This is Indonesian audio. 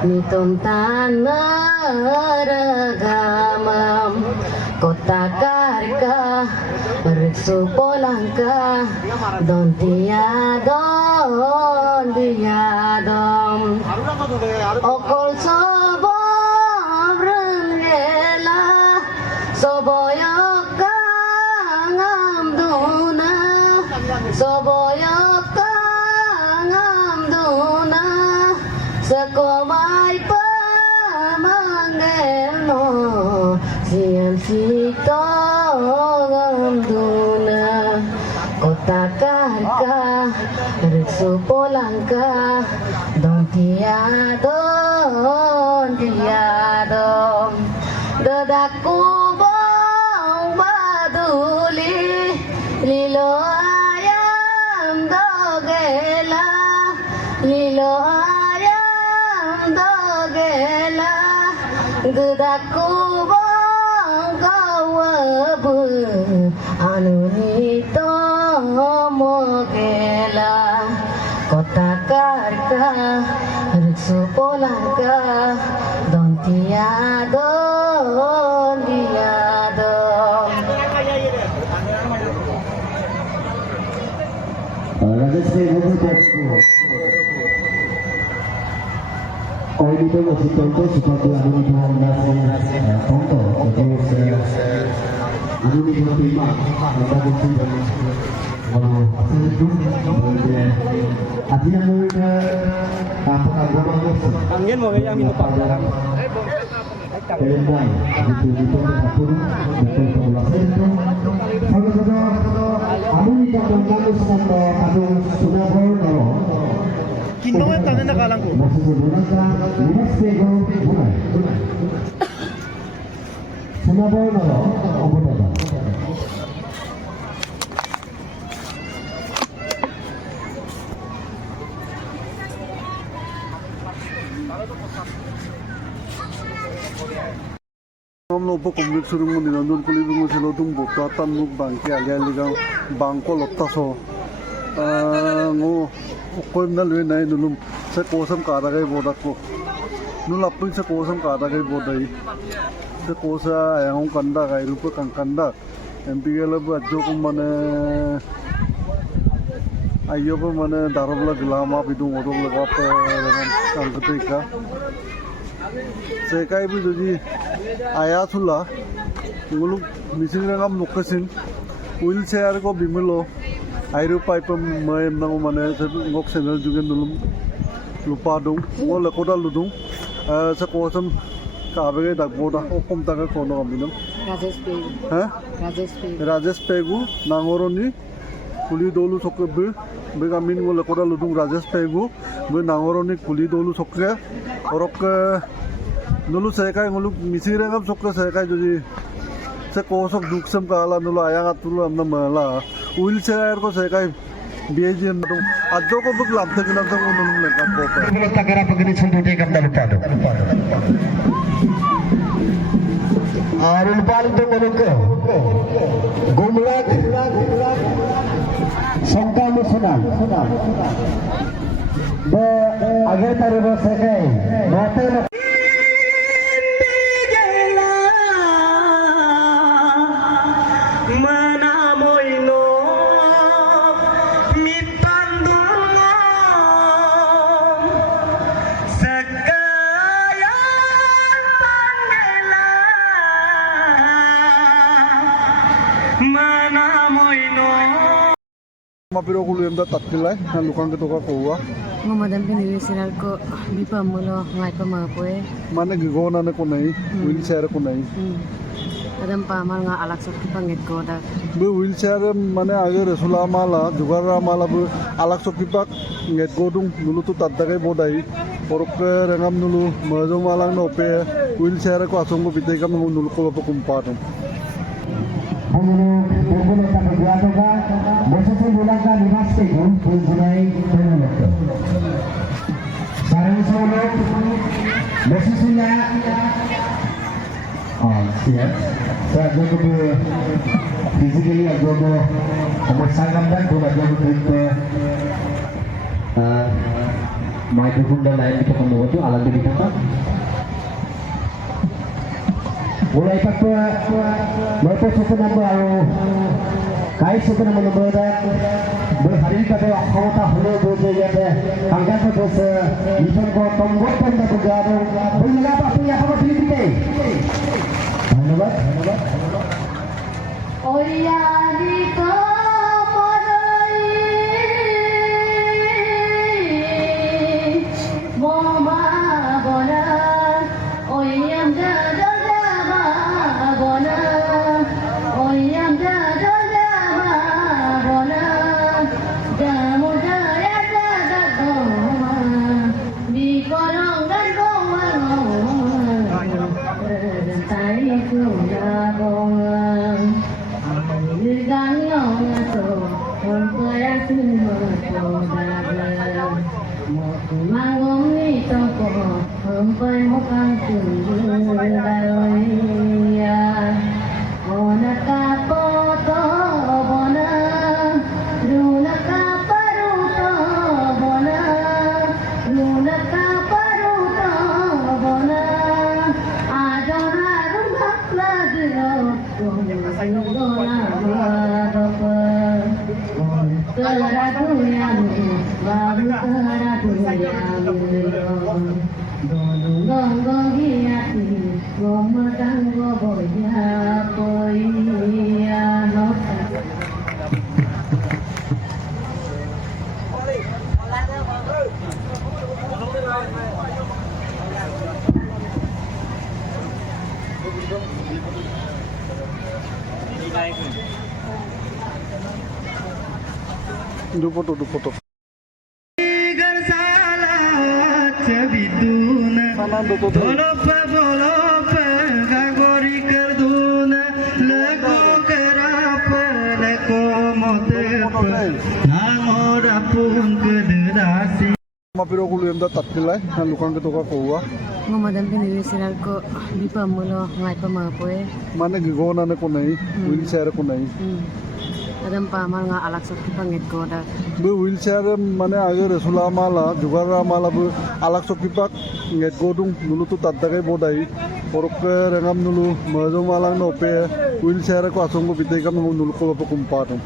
Nituntan naragamam Kota Karika Riksu Polangka Don tiadon diadom Okol sobom renggela Soboyoka ngamduna Soboyoka ngamduna Sekomai pamanggelno Siang sito gamduna Kota Karika Riksu Polangka Don tiadon diadom Dadaku bong baduli Lilo ayam dogela Lilo dogela gedaku bangkawabu anu nito mogela Kota Karika Riksu Polangka Don tiadon diadom Hoy dito mo si Tonto, si Tonto, ano nito ang nasa Tonto, terus ano nito ang prima, ang bagong prima, asal itu, artinya mo yung pagkagawa mo, angin mo kaya ang inupang Pelembay, dito kapur, dito pemulasan itu, kalau ano nito ang nasa ano Sunabor naro. Kinongan tayo nakalang ko. Sunabor naro, obonoda. हम लोग को कम्प्लीट शुरू में निरंजन कुली में चलो तुम बोता तन मुक बांके आगे लिगा बांको लत्ता सो वो कोई न ले नहीं नुलुम से कोसम कारा गई बोदा को नुल अपन से कोसम कारा गई बोदा ही से कोसा आया हूँ कंडा गई रूप कंडा एमपी के लोग अज्जो को मने आइयो को मने दारुला गिलामा बिदुं ओदों लगा पे कंकते का सेकाई भी जो जी आया थुला वो लोग मिसिंग रंगम नुकसिन व्हील चेयर को बिमलो आयरु पाइप मैं नाउ माने ngok channel juga nulum lupa dong ngo lekoda ludung sa kosam kabe dak boda okom taga kono aminam Rajesh Pegu nangoroni kuli dolu sokke be gamin ngo lekoda ludung Rajesh Pegu be nangoroni kuli dolu sokke orok nulu sekai ngulu misire ngam sokke sekai jadi se kosok duksam kala nulu ayang atulu amna mala wheelchair ko sekai BGM dong adjo ko buk lamte kinam tang nulu lengkap bopa Kita kira begini sendiri kan tak lupa dong. Lupa itu menunggu. Gumulak, sangka musunan. Agar taruh sekai, mata mapiro ko luyem da tatkilay na lukang kito ka kuwa. Ngumadam pinilisinal ko di pa mulo ngay pa mga po eh. Mana gigona na ko nai, wheelchair ko nai. Adam pa mal nga alak sa kipangit ko da. Bu wheelchair mane age resula mala, jugara mala bu alak so kipak nget godung dulu tu taddagai bodai. Orok rengam dulu majo malang no pe wheelchair ko asong ko bitai kam dulu ko pa kumpatum. Ang pupulo ka pagwato ka, basta sa bulang ka limaste kung pulbunay tulog ka. Sarang sulog, basta sila, siya, sa agogo po, physically agogo, kamasangam dan kung agogo po ito, microphone dan lain kita kamu itu alat di kita. Mulai pakwa mereka suka nambah kai suka nambah berat berhari kata kota hulu bodoh ya deh angkat terus ikan kau tombol tanda bergaduh berilah apa punya apa pilih kita धन्यवाद Dupoto. Sana dupoto. Mapiro ko luyem da tatkilay na lukang kito ka kuwa. Ngumadam pinilisinal ko di pa mulo ngay pa mga po eh. Mana gigona na ko nai, wheelchair ko nai. Adam pa mal nga alak sa kipangit ko da. Bu wheelchair mane age resula mala, jugara mala bu alak so kipak nget godung dulu tu taddagai bodai. Orok rengam dulu majo malang no pe wheelchair ko asong ko bitai kam dulu ko pa kumpatum.